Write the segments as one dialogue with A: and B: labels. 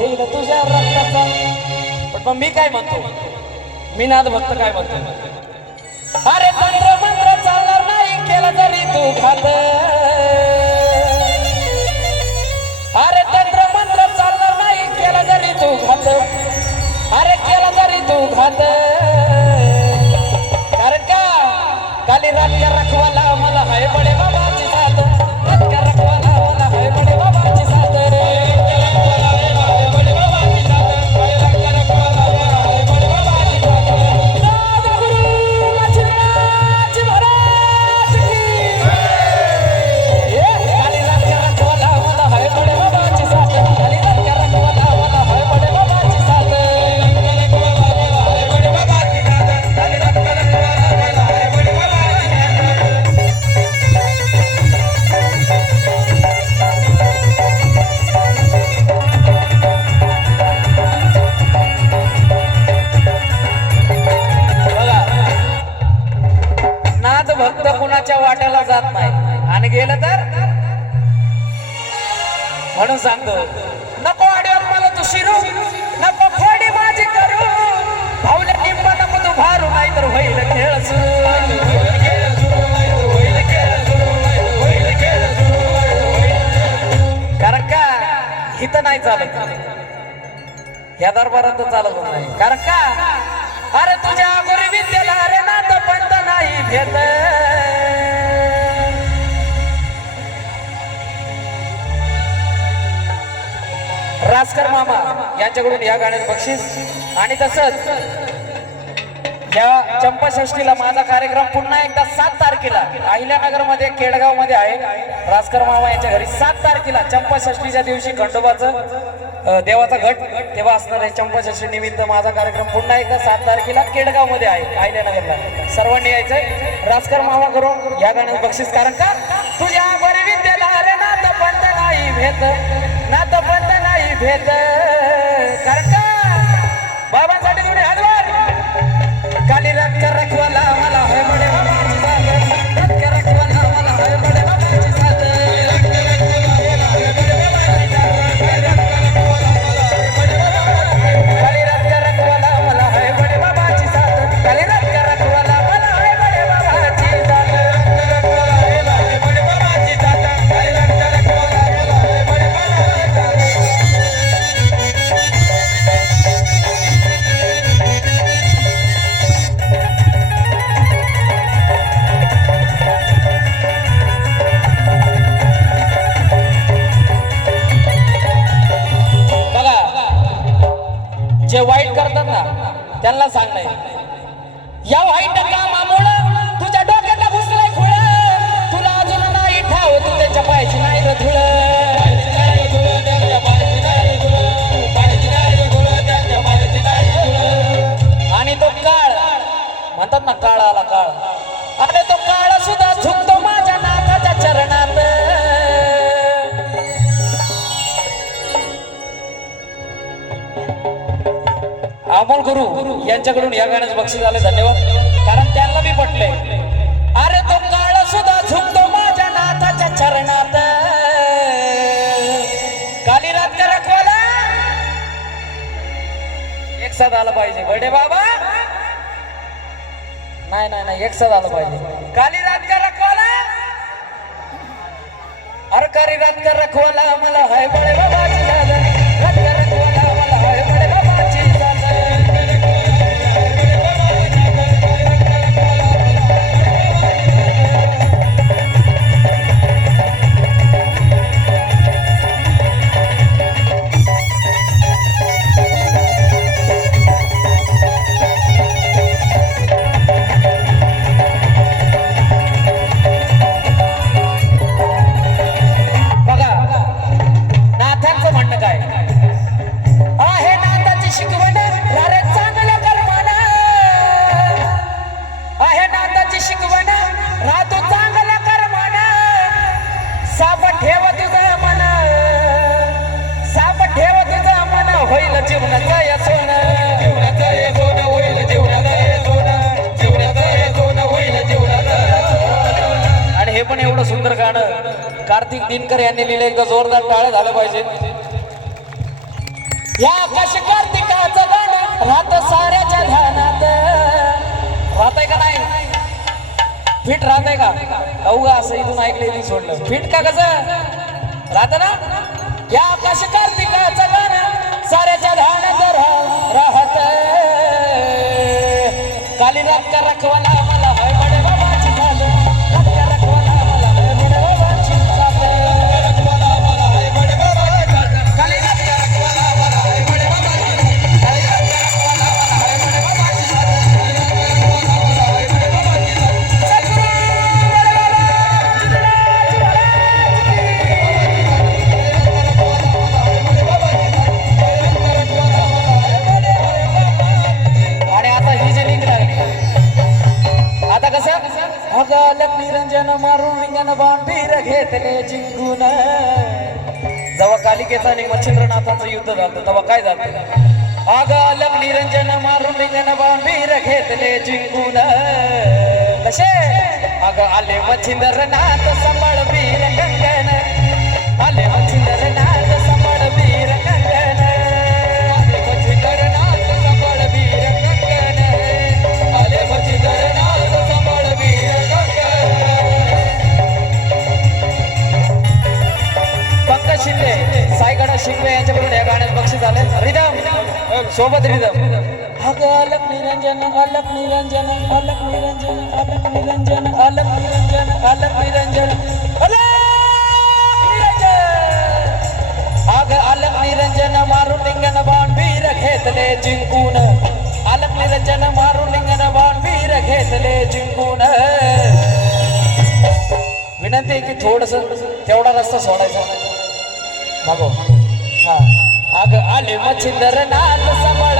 A: येईल तुझ्या रक्ताचा. पण मग मी काय म्हणतो? मी नाद भक्त काय म्हणतो? म्हणून सांगतो नको आड्यावर मला तू शिरू नको फोडी माझी करू. भाऊले निंब नको तू भारू नाही तर होईल खेळ कारण का? हित नाही चालत. या दरबारात चालत नाही. कारण का? अरे तुझ्या गुरु विद्येला अरे नात पंत नाही भेट राजकर मामा यांच्याकडून या गाण्यात बक्षीस. आणि तसंच या चंपाषष्टीला माझा कार्यक्रम पुन्हा एकदा सात तारखेला अहिल्यानगरमध्ये केडगावमध्ये आहे. राजकर मामा यांच्या घरी सात तारखेला चंपाषष्टीच्या दिवशी खंडोबाचं देवाचा घट तेव्हा असणार आहे. चंपाषष्टी निमित्त माझा कार्यक्रम पुन्हा एकदा सात तारखेला केडगावमध्ये आहे अहिल्यानगरला सर्वांनी यायचंय. राजकर मामा करून या गाण्यात बक्षीस. कारण का? तुझ्या बरे विद्येला अरे नात बंद नाही भेट नात पंत म्हणतात ना काळ आला काळ. अरे तो काळ सुद्धा झुकतो माझ्या नाथाच्या चरणात. अमोल गुरु यांच्याकडून या गाण्याचं बक्षीस झाले धन्यवाद. कारण त्यांना मी पटले. अरे तो काळ सुद्धा झुकतो माझ्या नाथाच्या चरणात. काली रात का रखवाला? एक साथ आला पाहिजे. बडे बाबा. नाही नाही नाही एकसा झालं पाहिजे. काली रात रखवाला! अरे काली रात रखवाला मला हाय बळे सुंदर गाणं कार्तिक दिनकर यांनी लिहिलं एकदा जोरदार टाळ्या झालं पाहिजे या आकाश कार्तिकाचं गाणं राहत साऱ्याच्या ध्यानात. राहतंय का नाही? फिट राहतंय का? अवघा असं इथून ऐकलं सोडलं. फिट का कसं? राहत ना? या आकाश कार्तिकाचं गाणं साऱ्याच्या ध्यानात राहत. काली रात का रखवाला कालिकेचा आणि मच्छिंद्रनाथाचं युद्ध झालं. तेव्हा काय झालं? आग अलग निरंजन मारून रिंगण बांबीर घेतले जिंकून. कसे? आग आले मच्छिंद्रनाथ सांभाळ बीर कंगन आले मच्छिंद्रनाथ शिंदे साईगणा यांच्याकडून या गाण्यात बक्षीस आले रिदम सोबत रिदम अग अलक निरंजन अलक निरंजन अलक निरंजन अलक निरंजन अलक निरंजन अलक निरंजन. अलक निरंजन. अग अलक निरंजन मारून लिंगन बाण वीर घेतले जिंकून. अलक निरंजन मारून लिंगन बाण वीर घेतले जिंकून. विनंती आहे की थोडस तेवढा रस्ता सोडायचा. मागो हा. अग आले मच्छिंदर नाथ संबळ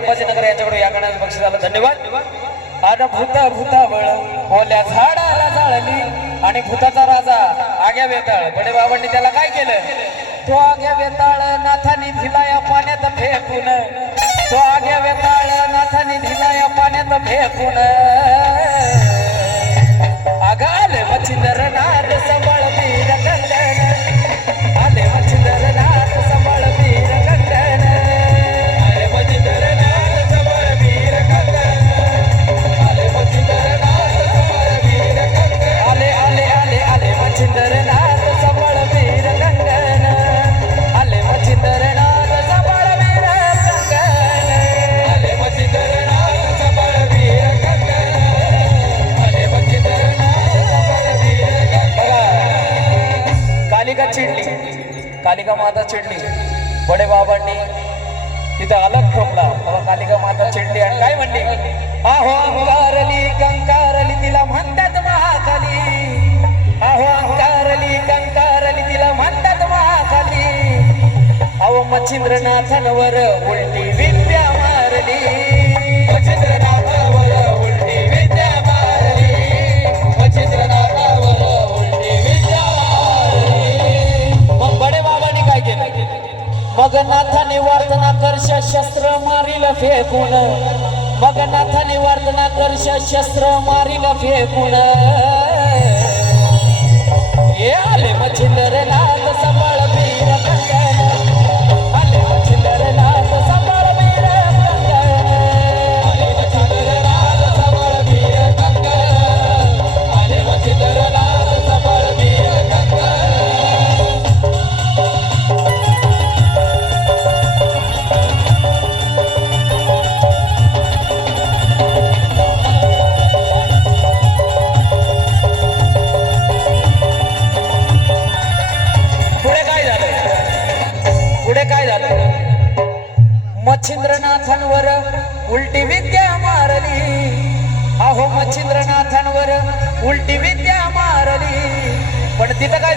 A: संभाजीनगर यांच्याकडे या गाण्याचं बक्षीस झालं. धन्यवाद. आणि भूत भूतावळ ओल्या झाडाला जाळली आणि भूताचा राजा आग्या वेताळ. बडे बाबांनी त्याला काय केलं? तो आग्या वेताळ नाथानी दिला या पाण्यात फेकून. तो आग्या वेताळ नाथानी दिला या पाण्यात फेकून. आगाल आले मच्छिंदर कालिका माता चिडली बडे बाबांनी तिथं अलग ठोकला. बाबा कालिका माता चिडली आणि काय म्हणली? अहो अंकारली कंकारली तिला म्हणतात महाकाली. अहो अंकारली कंकारली तिला म्हणतात महाकाली. अहो मच्छिंद्रनाथांवर उलटी विद्या मारली. मच्छिंद्रनाथ मग नाथाने वार्तना कर्ष शस्त्र मारील फेकून. मग नाथाने वार्तना कर्ष शस्त्र मारील फेकून. ये आले मच्छिंदर नाथ.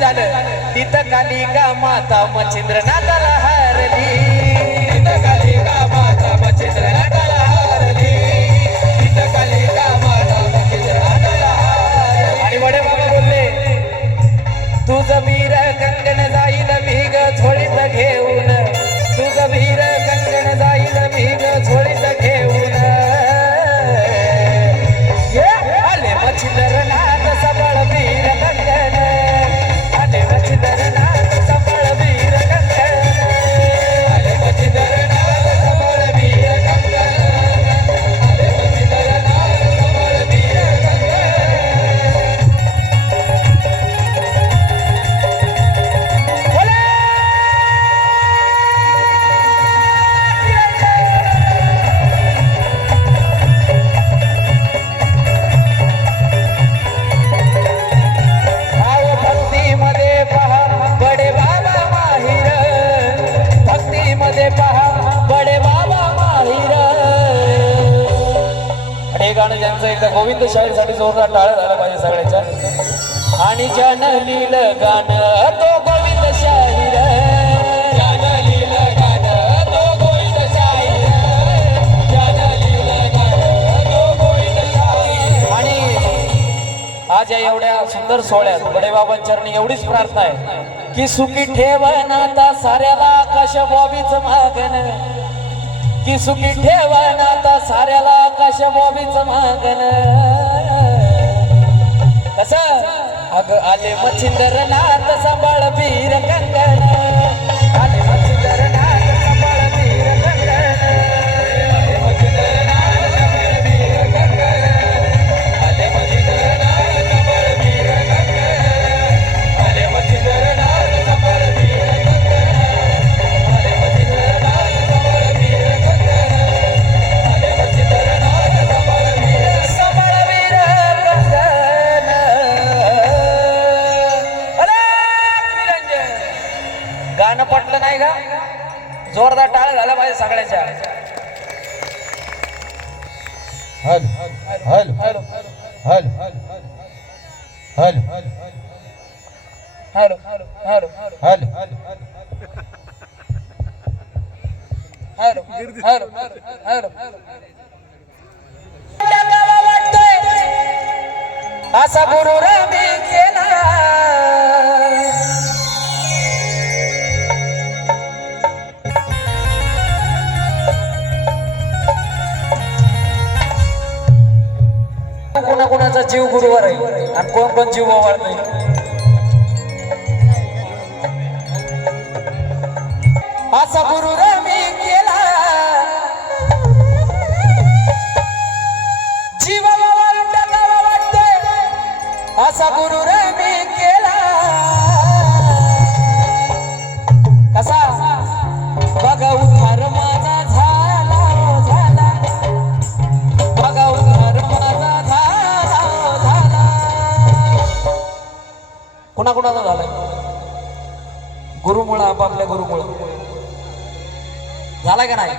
A: पण तिथं काय झालं तिथं कालिका माता मच्छिंद्रनाथाला हरली अगदी जोरदार टाळ झाला पाहिजे सगळ्याच्या. आणि ज्यानं लिहिलं गाणं तो गोविंद शाहीर. आणि आज या एवढ्या सुंदर सोहळ्यात बडे बाबांचरणी एवढीच प्रार्थना आहे की सुखी ठेव नाता साऱ्याला आकाश बॉबीच मागन की सुखी ठेव नाता साऱ्याला आकाश बॉबीच मागन अग आले मच्छिंदर नाथ सांभाळ बीर गंगा जोरदार टाळ झाला पाहिजे सगळ्याच्या.
B: हल hello
A: hello
B: hello hello
A: hello hello
B: hello
A: hello. Hello hello असा गुरु मी केला. कोणाचा आहे. आणि कोण कोण जीव ओवाळत नाही असा गुरु मी केला. जीवाला टाकावा वाटते असा गुरु मी केला. कसा? बघा कुणाकुणाचा झालाय? गुरुमुळं आपापल्या गुरुमुळं. झाला का नाही?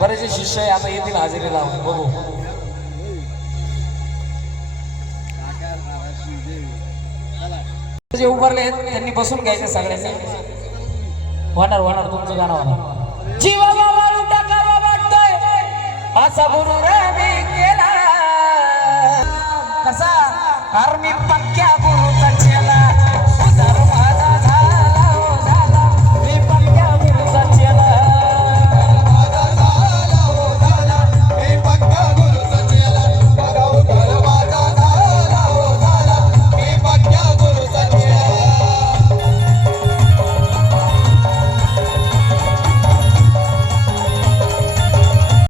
A: बरेचसे शिष्य आहे, आता येतील हजेरीला. बघू. जे उभारले आहेत त्यांनी बसून घ्यायचे सगळ्यांनी. होणार होणार तुमचं गाणं होणार.